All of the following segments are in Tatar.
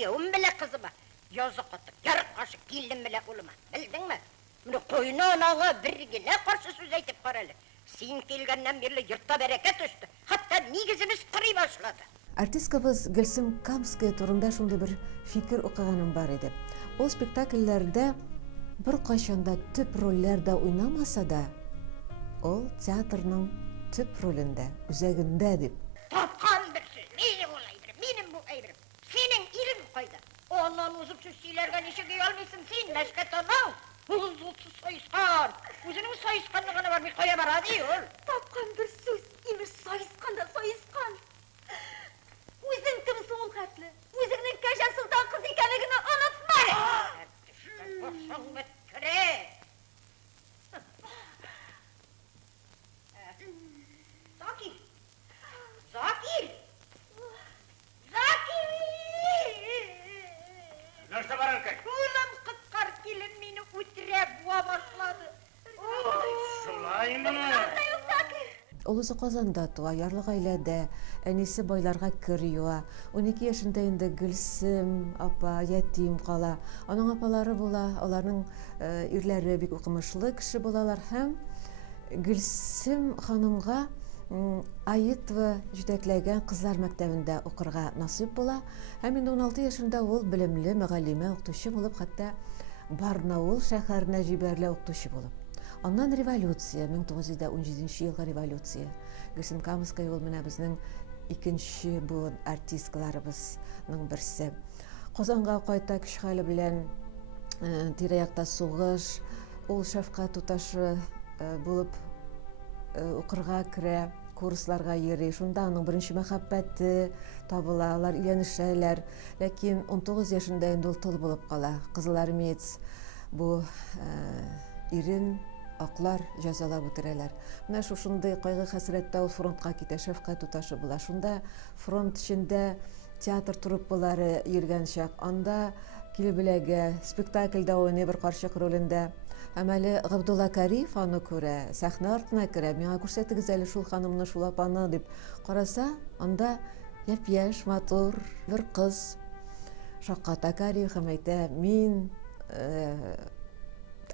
күйеуім біле қызыма. Yazı katı, yarı kaşık geldim bile oluma. Bildin mi? Bunu koyuna anağa birgile karşı söz aytıp karalı. Sen kelgenden beri yurtta bereket düştü. Hatta negizimiz kırı başladı. Артисткабыз Гүлсім Камская турында шундай bir fikir оқығаным бар еді. Ол спектакльләрдә bir қашанда төп рольләрдә уйнамаса да, ол театрның төп ролендә, үзәгендә дип. Tapkan bir söz, benim olayım, benim bu ayırım. Senin irin koydu. Ondan uzup süsçilerden işe gelmişsin sen, meşket olma. Uzutsuz soyiskan. Özünün soyiskanlığına var bir koya var, hadi yol. Tapkan bir söz, imiş soyiskan da soyiskan. Özün kimsin ol katlı? Özünün Kaşa Sultan kız ekanligini unutma. Boşun bitkire. Zakir. Zakir. Zakir. Nerede var erkek? Ulan kıtkar gelin beni ütüre buğa başladı. Şulay mı? Nerede yok Zakir? Ол өзі Қазанда туа, ярлы гаиләдә, әнисе байларға кір юа. 12 yaşında инде Гөлсем апа ятим кала. Аның апалары була, аларның ирләре бик укымышлы кеше булалар һәм Гөлсем ханымга Аитова җитәкләгән кызлар мәктәбендә укырга насыйп була. Һәм инде 16 yaşında ул белемле мөгаллимә, укытучы булып, хәтта Барнаул шәһәренә җибәрелә укытучы булып. Аннан революция, 1917 елгы революция. Гүлсем Камская ул менә безнең икенче бу артисткаларыбызның берсе. Казанга кайта көч хәле белән тирә-якта сугыш, ул шәфкать туташы булып укырга керә, курсларга йөри. Шунда аның беренче мәхәббәте табыла, алар өйләнешәләр. Ләкин 19 yaşında инде ул тол булып кала. Кызыл армеец бу ирен аклар жазалап үтерәләр. Менә шушындай кайгы хәсрәттә ул фронтка китә, шәфкать туташы була. Шунда фронт эчендә театр труппалары йөргән чак. Анда килебеләгә спектакльдә уйный бер карчык ролендә. Һәм әле Габдулла Кариев аны күрә, сәхнә артына керә. Миңа күрсәтегез әле шул ханымны, шул апаны дип караса, анда япь-яшь, матур бер кыз. Шакката Кариев һәм әйтә: "Мин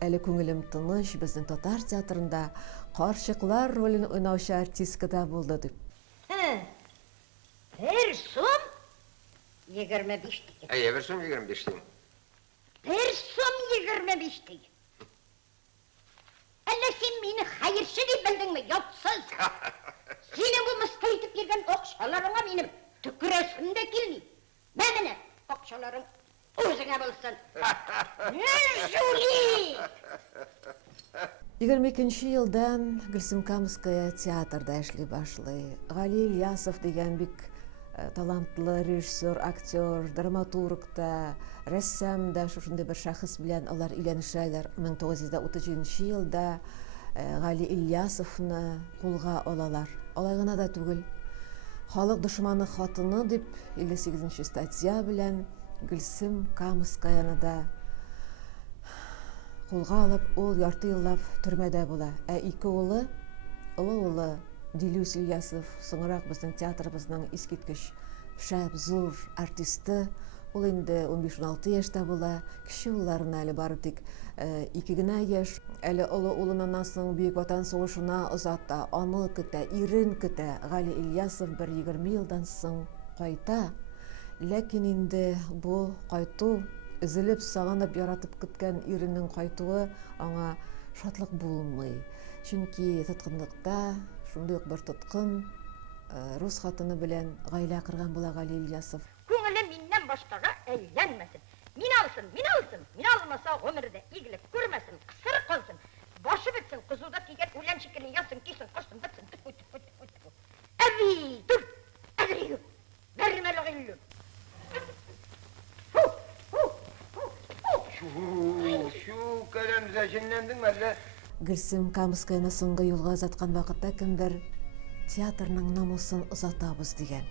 әле күңелем тыныч, безнең татар театрында карчыклар ролен уйнаучы артистка да булды" дип. Bir sum 25 tigi. Әйе, bir sum 25 tigi. Bir sum 25 tigi. Әллә сен мине хәерче дип белдеңме, ятсыз? Синең бу мыстайтып йөргән акчаларыңа минем төкерәсем дә килми. Менә акчаларың өзеңә булсын. Жули! 22 елдан Гүлсем Камская театрда эшли башлый. Гали Ильясов дигән бик талантлы режиссер, актер, драматург да, рәссам да шушындай бер шәхес белән алар өйләнешәләр. 1937 елда Гали Ильясовны кулга алалар. Алай гына да түгел. Халык дошманы хатыны дип 58 статья белән Гүлсем Камскаяны да кулга алып, ул ярты еллап төрмәдә була. Ә ике улы, улы Дилүс Ильясов, соңрак безнең театрыбызның искиткеч шәп, зур артисты. Ул инде 15-16 яшьтә була. Кече улларына әле бары тик 2 генә яшь. Әле олы улыннан соң Бөек Ватан сугышына озата, аны көтә, ирен көтә. Гали Ильясов 20 елдан соң кайта. Ләкин инде бу кайту, üzülüp сагынып яратып көткән иренең кайтуы аңа шатлык булмый. Чөнки тоткынлыкта шундый ук бер тоткын рус хатыны белән гаилә кырган була Гали Ильясов. Күңелем миннән башкага әйләнмәсен. Мин алмаса гомердә игелек күрмәсен, кысыр калсын. Башы бетсен, кызуда тигән үлән шикелле ясын, кисен, каштын бетсен. Әби, тур. Әгрию. Бермәле гыйлем. Şu kalemize cinlendin mi әллә? Гүлсем Камскаяны соңгы юлга озаткан вакытта кемдер театрның намусын озатабыз дигән.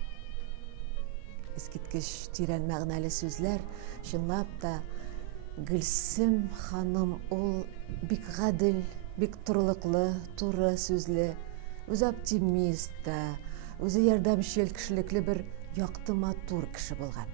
Искиткеч тирән мәгънәле сүзләр, чынлап та Гүлсем ханым ул бик гадел, бик турлыклы, туры сүзле, үзе оптимист та, үзе ярдәмчел кешелекле бер якты матур кеше булган.